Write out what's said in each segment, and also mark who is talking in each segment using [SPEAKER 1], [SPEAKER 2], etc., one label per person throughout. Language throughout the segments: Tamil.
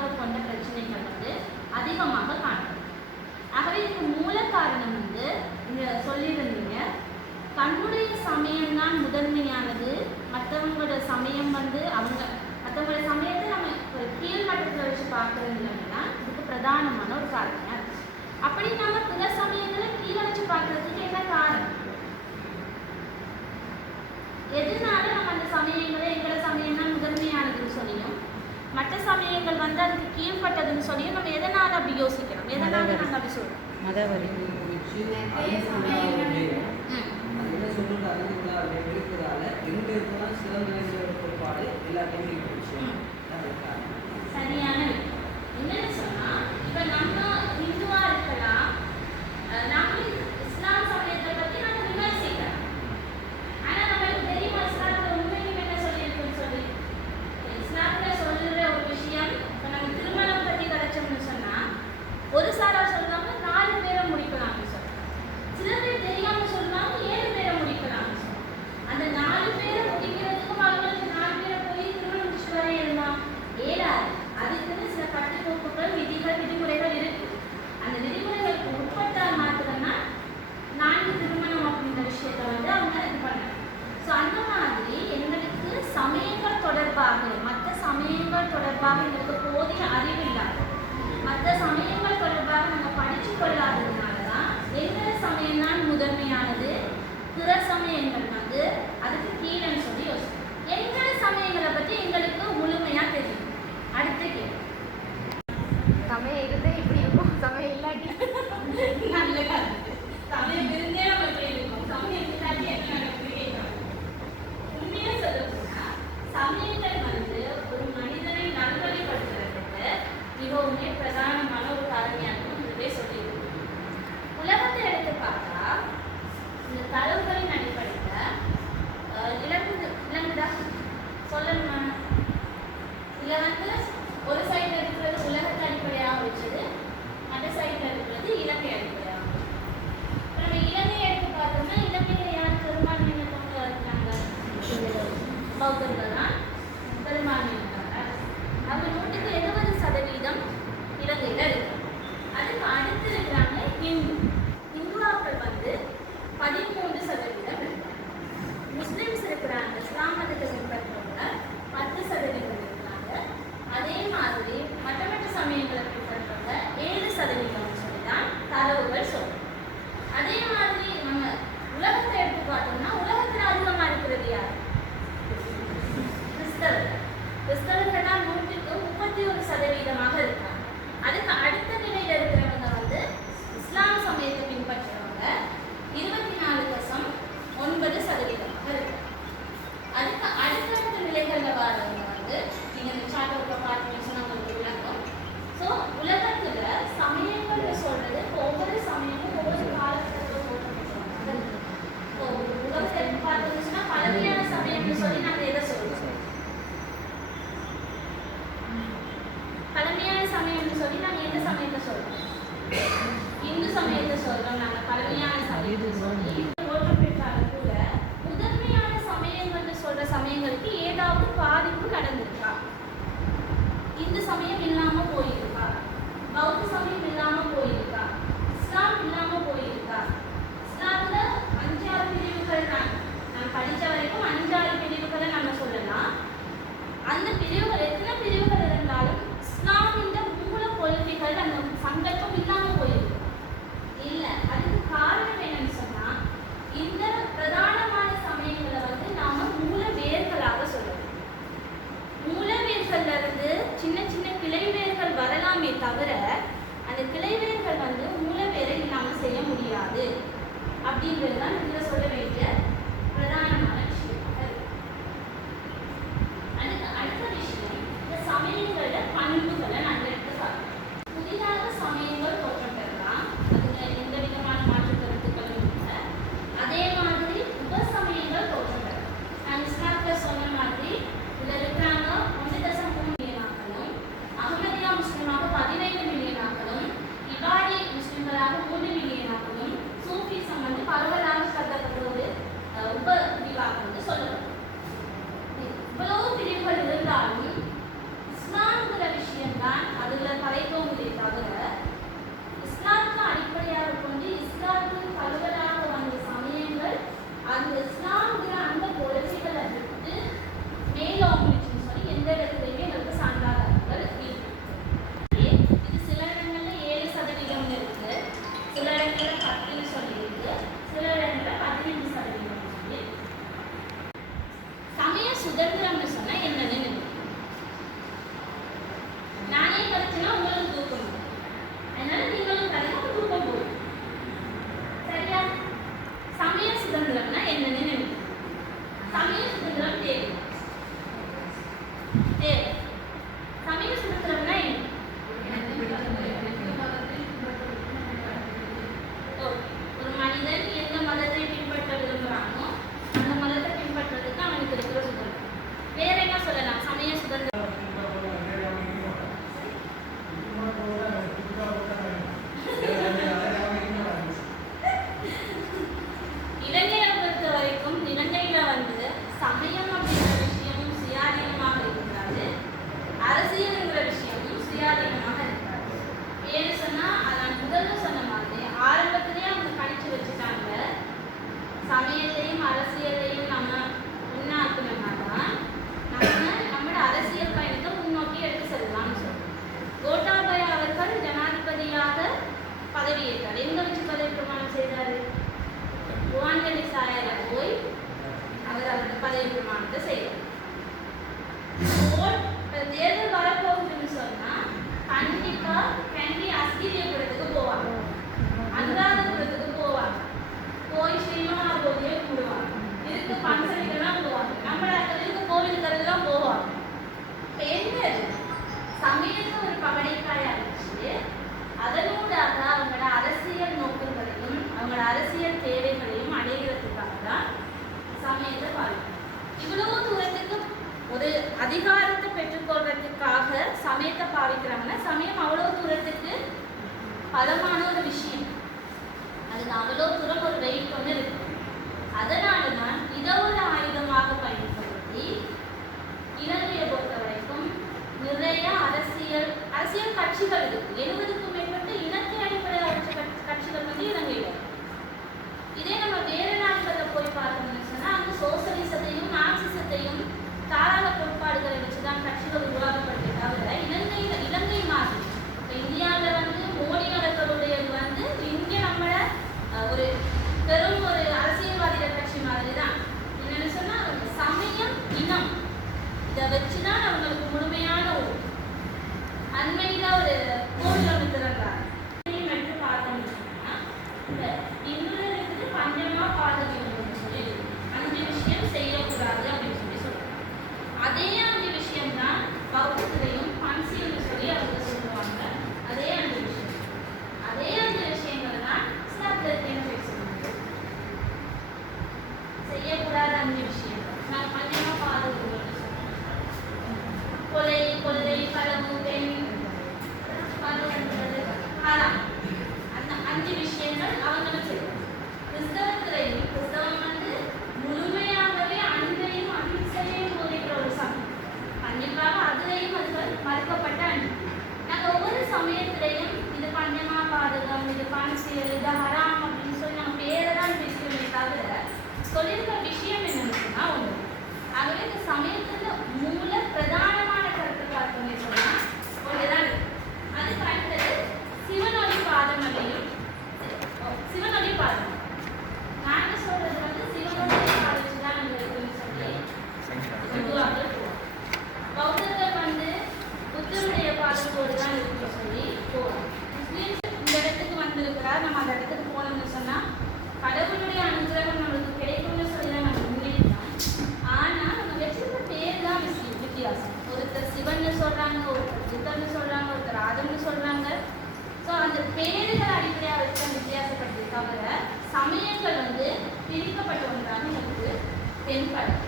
[SPEAKER 1] உணவு கொண்ட பிரச்சனைகள் வந்து அதிகமாக காணப்படும் ஆகவே இதுக்கு மூல காரணம் வந்து நீங்கள் சொல்லியிருந்தீங்க. தன்னுடைய சமயம் தான் முதன்மையானது. மற்றவங்களோட சமயம் வந்து அவங்க மற்றவங்களோட சமயத்தை நம்ம ஒரு கீழ் மட்டத்தில் வச்சு பார்க்குறது இல்லைன்னா இதுக்கு பிரதானமான ஒரு காரணமாக அப்படி நம்ம பிற சமயங்களை கீழே வச்சு பார்க்கறதுக்கு என்ன காரணம்? எதனால நம்ம அந்த சமயங்களை எங்களோட சமயம் தான் முதன்மையானதுன்னு சொன்னீங்க? மற்ற சமயங்கள் வந்து அதுக்கு கீழ்பட்டதுன்னு சொல்லி நம்ம எதனால அப்படி யோசிக்கிறோம்? எதனால் நாங்கள் அப்படி சொல்கிறோம்
[SPEAKER 2] மதவரி
[SPEAKER 1] சரியான என்னன்னு சொன்னா இப்ப நம்ம இந்துவா இருக்கலாம் நம்ம பிற சமயங்கள் வந்து அதுக்கு கீழேன்னு சொல்லி வாக்குகள் தான் பெரும்பான்மையினர் அவர் நூற்றுக்கு எழுபது சதவீதம் இலங்கையில் இருக்கு பிரிக்கப்பட்ட ஒன்றாக நமக்கு தென்படும்.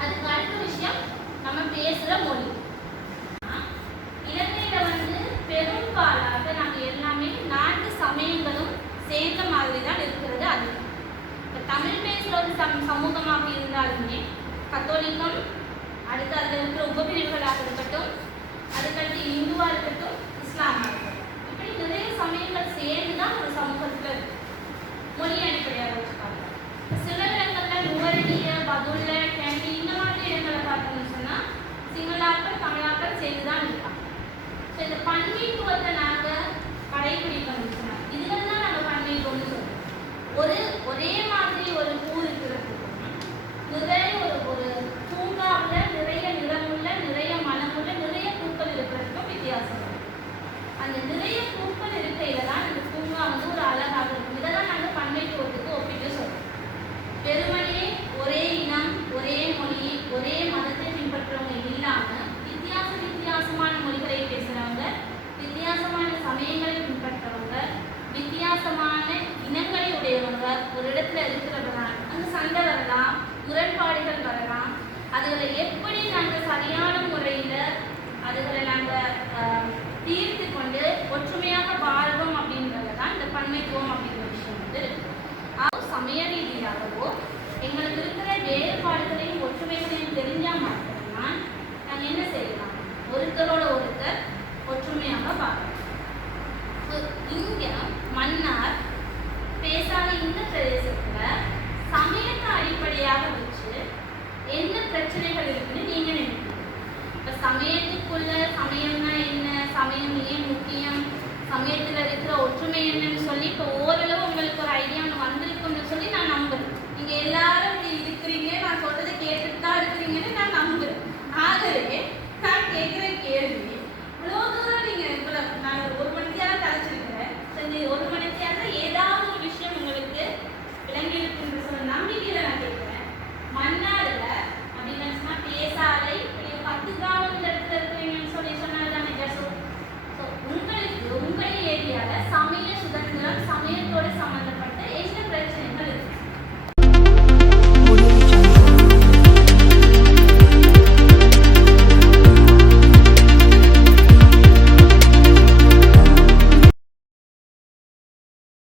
[SPEAKER 1] அதுக்கு அடுத்த விஷயம் நம்ம பேசுகிற மொழி. இலங்கையில வந்து பெரும்பாலாக நம்ம எல்லாமே நான்கு சமயங்களும் சேர்ந்த மாதிரி தான் இருக்கிறது அது. இப்போ தமிழ் பேசுகிற ஒரு சம் சமூகமாக இருந்தாலுமே கத்தோலிக்கம் அடுத்து அதில் இருக்கிற உபபிரிவுகளாக இருக்கட்டும் அதுக்கடுத்து இந்துவா இருக்கட்டும் இஸ்லாமா இருக்கட்டும். இப்படி நிறைய சமயங்கள் சேர்ந்து தான் ஒரு சமூகம் இருக்கு மொழி அடிப்படையாக வச்சுக்காங்க சில இடங்கள்ல நுவரடிய பதுல்ல கேண்டி இந்த மாதிரி இடங்களை பார்த்தோம்னு சொன்னா சிங்களாக்கள் தமிழாக்கள் சேர்ந்து தான் இருக்காங்க ஸோ இந்த பன்மீட்டுவத்தை நாங்கள் கடைபிடிக்கணும்னு சொன்னா இதுல தான் நாங்கள் பன்மீட்டுவம்னு சொல்றோம் ஒரு ஒரே மாதிரி ஒரு பூ இருக்கிறதுக்கும் நிறைய ஒரு ஒரு பூங்காவில் நிறைய நிறமுள்ள நிறைய மனமுள்ள நிறைய பூக்கள் இருக்கிறதுக்கும் வித்தியாசம் இருக்கு. அந்த நிறைய பூக்கள் இருக்கையில தான் இந்த பூங்கா வந்து ஒரு அழகாக இருக்கும். இதெல்லாம் நாங்கள் பன்மைத்துவத்துக்கு ஒப்பிட்டு சொல்றோம். பெருமையே ஒரே இனம் ஒரே மொழி ஒரே மதத்தை பின்பற்றவங்க இல்லாம வித்தியாச வித்தியாசமான மொழிகளை பேசுறவங்க வித்தியாசமான சமயங்களை பின்பற்றவங்க வித்தியாசமான இனங்களை உடையவங்க ஒரு இடத்துல இருக்கிறவங்க. அங்கே சண்டை வரலாம் முரண்பாடுகள் வரலாம். அதுகளை எப்படி நாங்கள் சரியான முறையில் சமயத்துக்குள்ள சமயம்னா என்ன? சமயம் ஏன் முக்கியம்? சமயத்தில் இருக்கிற ஒற்றுமை என்னன்னு சொல்லி இப்போ ஓரளவு உங்களுக்கு ஒரு ஐடியா ஒன்று வந்திருக்கும்னு சொல்லி நான் நம்புறேன். நீங்கள் எல்லாரும் இப்படி இருக்கிறீங்க நான் சொல்றதை கேட்டுட்டு தான் இருக்கிறீங்கன்னு நான் நம்புறேன். ஆகவே நான் கேட்குற